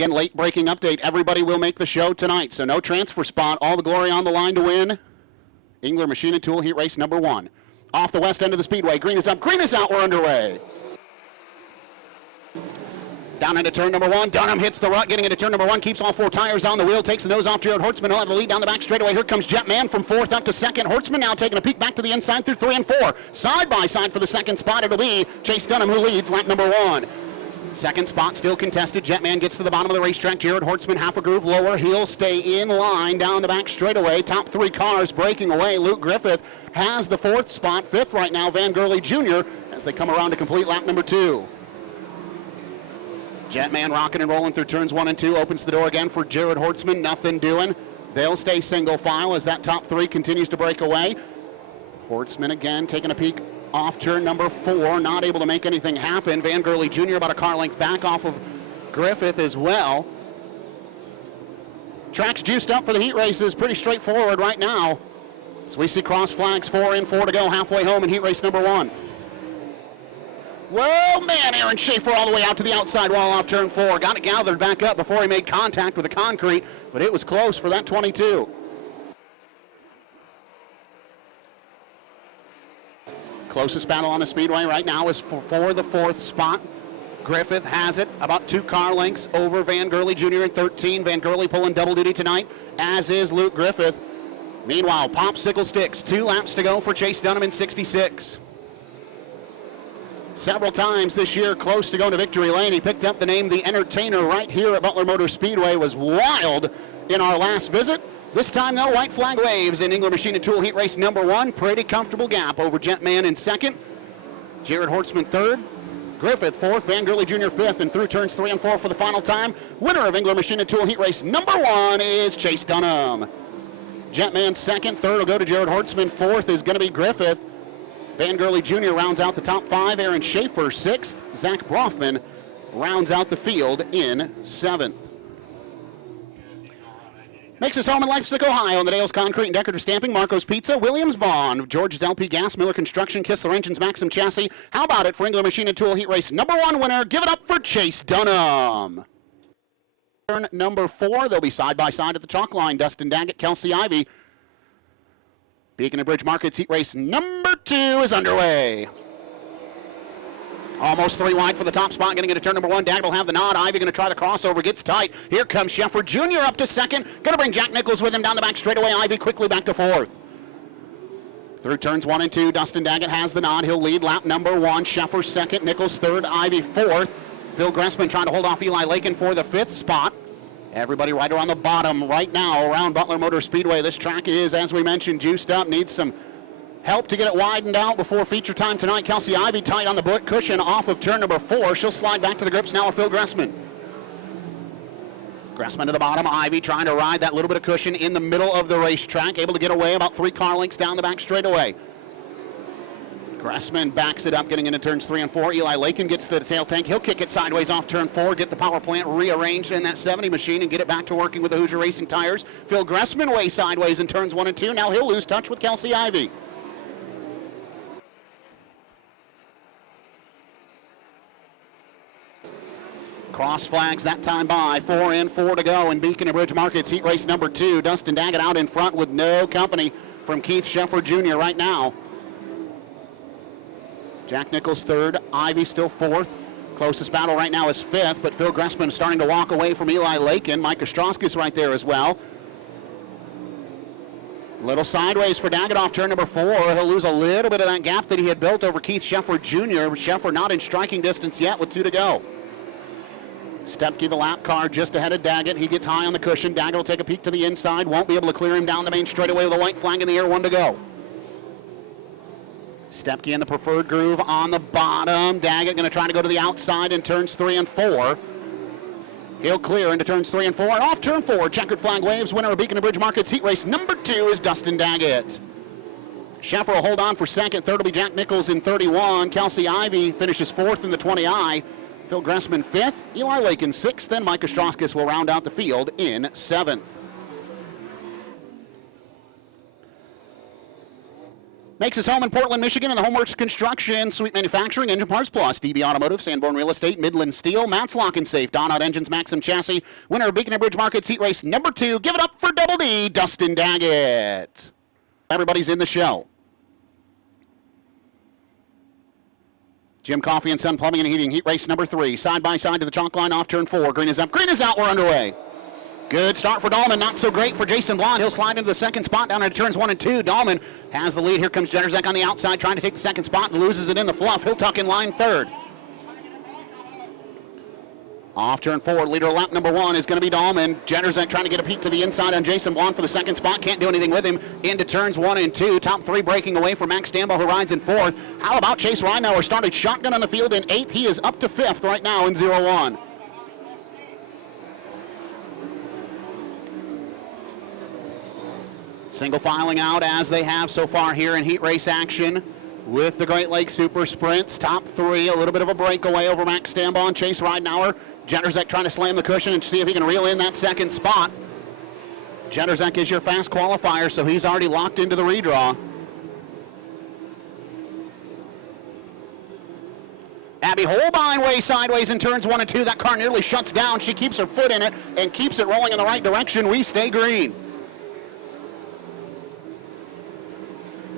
Again, late breaking update. Everybody will make the show tonight, so no transfer spot. All the glory on the line to win. Engler Machine and Tool Heat Race number 1. Off the west end of the Speedway. Green is up, green is out, we're underway. Down into turn number 1. Dunham hits the rut, getting into turn number 1. Keeps all 4 tires on the wheel. Takes the nose off Jared Hortzman. He'll have the lead down the back straightaway. Here comes Jetman from 4th up to 2nd. Hortzman now taking a peek back to the inside through 3 and 4. Side by side for the 2nd spot. It'll be Chase Dunham who leads lap number 1. 2nd spot still contested. Jetman gets to the bottom of the racetrack. Jared Hortzman half a groove lower. He'll stay in line down the back straightaway. Top 3 cars breaking away. Luke Griffith has the 4th spot. 5th right now, Van Gurley Jr. as they come around to complete lap number 2. Jetman rocking and rolling through turns 1 and 2. Opens the door again for Jared Hortzman. Nothing doing. They'll stay single file as that top 3 continues to break away. Hortzman again taking a peek off turn number 4. Not able to make anything happen. Van Gurley Jr. about a car length back off of Griffith as well. Track's juiced up for the heat races. Pretty straightforward right now. So we see cross flags 4 in, 4 to go. Halfway home in heat race number 1. Well, man, Aaron Schaefer all the way out to the outside wall off turn 4. Got it gathered back up before he made contact with the concrete, but it was close for that 22. Closest battle on the Speedway right now is for the 4th spot. Griffith has it about 2 car lengths over Van Gurley Jr. in 13. Van Gurley pulling double duty tonight, as is Luke Griffith. Meanwhile, Popsicle Sticks, 2 laps to go for Chase Dunham in 66. Several times this year, close to going to victory lane. He picked up the name The Entertainer right here at Butler Motor Speedway. Was wild in our last visit. This time, though, white flag waves in Engler Machine and Tool Heat Race number 1. Pretty comfortable gap over Jetman in 2nd. Jared Hortzman 3rd. Griffith 4th. Van Gurley Jr. 5th. And through turns 3 and 4 for the final time. Winner of Engler Machine and Tool Heat Race number 1 is Chase Dunham. Jetman 2nd. 3rd will go to Jared Hortzman. 4th is going to be Griffith. Van Gurley Jr. rounds out the top 5. Aaron Schaefer 6th. Zach Brofman rounds out the field in 7th. Makes us home in Leipzig, Ohio, in the Dales Concrete and Decorative Stamping, Marco's Pizza, Williams Vaughn, George's LP Gas, Miller Construction, Kistler Engines, Maxim Chassis. How about it for Engler Machine and Tool Heat Race number 1 winner? Give it up for Chase Dunham. Turn number 4, they'll be side by side at the chalk line. Dustin Daggett, Kelsey Ivey. Beacon and Bridge Markets Heat Race number 2 is underway. Almost 3 wide for the top spot, getting into turn number 1. Daggett will have the nod. Ivy going to try the crossover, gets tight. Here comes Sheffer Jr. up to 2nd. Going to bring Jack Nichols with him down the back straightaway. Ivy quickly back to 4th. Through turns 1 and 2, Dustin Daggett has the nod. He'll lead lap number 1. Sheffer 2nd, Nichols 3rd, Ivy 4th. Phil Gressman trying to hold off Eli Lakin for the 5th spot. Everybody right around the bottom right now around Butler Motor Speedway. This track is, as we mentioned, juiced up. Needs some help to get it widened out before feature time tonight. Kelsey Ivey tight on the boot cushion off of turn number 4. She'll slide back to the grips now with Phil Gressman. Gressman to the bottom. Ivey trying to ride that little bit of cushion in the middle of the racetrack. Able to get away about 3 car lengths down the back straightaway. Gressman backs it up, getting into turns 3 and 4. Eli Lakin gets to the tail tank. He'll kick it sideways off turn 4, get the power plant rearranged in that 70 machine and get it back to working with the Hoosier Racing tires. Phil Gressman way sideways in turns 1 and 2. Now he'll lose touch with Kelsey Ivey. Cross flags that time by. 4 in, 4 to go in Beacon and Bridge Markets Heat Race number 2. Dustin Daggett out in front with no company from Keith Sheffer Jr. right now. Jack Nichols 3rd, Ivy still 4th. Closest battle right now is 5th, but Phil Gressman starting to walk away from Eli Lakin. Mike Ostrowski's right there as well. Little sideways for Daggett off turn number 4. He'll lose a little bit of that gap that he had built over Keith Sheffer Jr. Sheffer not in striking distance yet with 2 to go. Stepke, the lap car, just ahead of Daggett. He gets high on the cushion. Daggett will take a peek to the inside. Won't be able to clear him down the main straightaway with a white flag in the air. 1 to go. Stepke in the preferred groove on the bottom. Daggett going to try to go to the outside in turns 3 and 4. He'll clear into turns 3 and 4. And off turn 4, checkered flag waves. Winner of Beacon and Bridge Markets Heat Race number 2 is Dustin Daggett. Sheffer will hold on for 2nd. 3rd will be Jack Nichols in 31. Kelsey Ivey finishes 4th in the 20i. Phil Gressman 5th, Eli Lakin 6th, then Mike Ostrowskis will round out the field in 7th. Makes his home in Portland, Michigan, in the Homeworks Construction, Sweet Manufacturing, Engine Parts Plus, DB Automotive, Sanborn Real Estate, Midland Steel, Matt's Lock and Safe, Donut Engines, Maxim Chassis, winner of Beacon and Bridge Markets Heat Race number 2. Give it up for Double D, Dustin Daggett. Everybody's in the show. Jim Coffey and Son Plumbing and Heating, Heat Race number 3. Side by side to the chalk line, off turn 4. Green is up, green is out, we're underway. Good start for Dahlman, not so great for Jason Blond. He'll slide into the second spot down into turns 1 and 2. Dahlman has the lead. Here comes Jennerzek on the outside, trying to take the second spot and loses it in the fluff. He'll tuck in line 3rd. Off turn 4, leader lap number 1 is going to be Dahlman. Jennerzek trying to get a peek to the inside on Jason Blond for the second spot. Can't do anything with him into turns 1 and 2. Top 3 breaking away for Max Stambaugh, who rides in 4th. How about Chase Reinauer? Started shotgun on the field in 8th. He is up to 5th right now in 0-1. Single filing out as they have so far here in heat race action with the Great Lakes Super Sprints. Top 3, a little bit of a breakaway over Max Stambaugh and Chase Reinauer. Jennerzek trying to slam the cushion and see if he can reel in that second spot. Jennerzek is your fast qualifier, so he's already locked into the redraw. Abby Holbein way sideways in turns 1 and 2. That car nearly shuts down. She keeps her foot in it and keeps it rolling in the right direction. We stay green.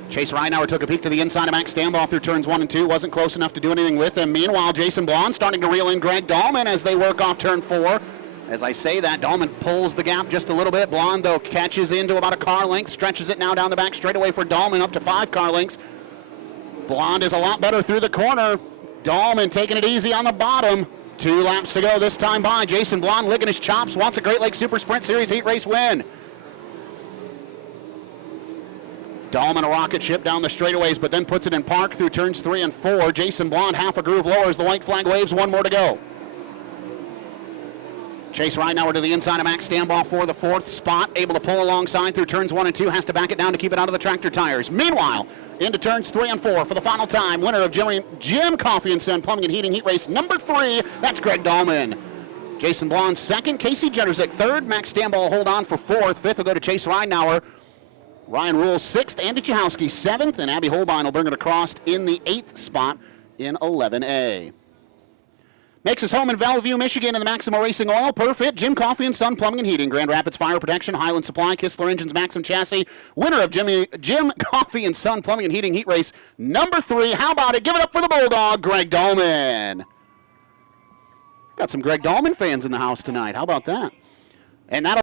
Chase Reinauer took a peek to the inside of Max Stambaugh through turns 1 and 2. Wasn't close enough to do anything with him. Meanwhile, Jason Blond starting to reel in Greg Dahlman as they work off turn 4. As I say that, Dahlman pulls the gap just a little bit. Blond, though, catches into about a car length, stretches it now down the back straightaway for Dahlman up to 5 car lengths. Blond is a lot better through the corner. Dahlman taking it easy on the bottom. 2 laps to go this time by. Jason Blond licking his chops, wants a Great Lakes Super Sprint Series heat race win. Dahlman a rocket ship down the straightaways, but then puts it in park through turns 3 and 4. Jason Blond half a groove lower as the white flag waves. 1 more to go. Chase Reinauer to the inside of Max Stambaugh for the 4th spot. Able to pull alongside through turns 1 and 2. Has to back it down to keep it out of the tractor tires. Meanwhile, into turns 3 and 4 for the final time. Winner of Jim Coffey and Son Plumbing and Heating Heat Race number 3. That's Greg Dahlman. Jason Blond 2nd. Casey Jennerzek 3rd. Max Stambaugh will hold on for 4th. 5th will go to Chase Reinauer. Ryan Rule 6th, Andy Chahowski 7th, and Abby Holbein will bring it across in the 8th spot in 11A. Makes his home in Bellevue, Michigan in the Maximo Racing Oil, Perfit, Jim Coffey and Son Plumbing and Heating, Grand Rapids Fire Protection, Highland Supply, Kistler Engines, Maxim Chassis, winner of Jim Coffey and Son Plumbing and Heating Heat Race number 3. How about it? Give it up for the Bulldog, Greg Dahlman. Got some Greg Dahlman fans in the house tonight. How about that? And that'll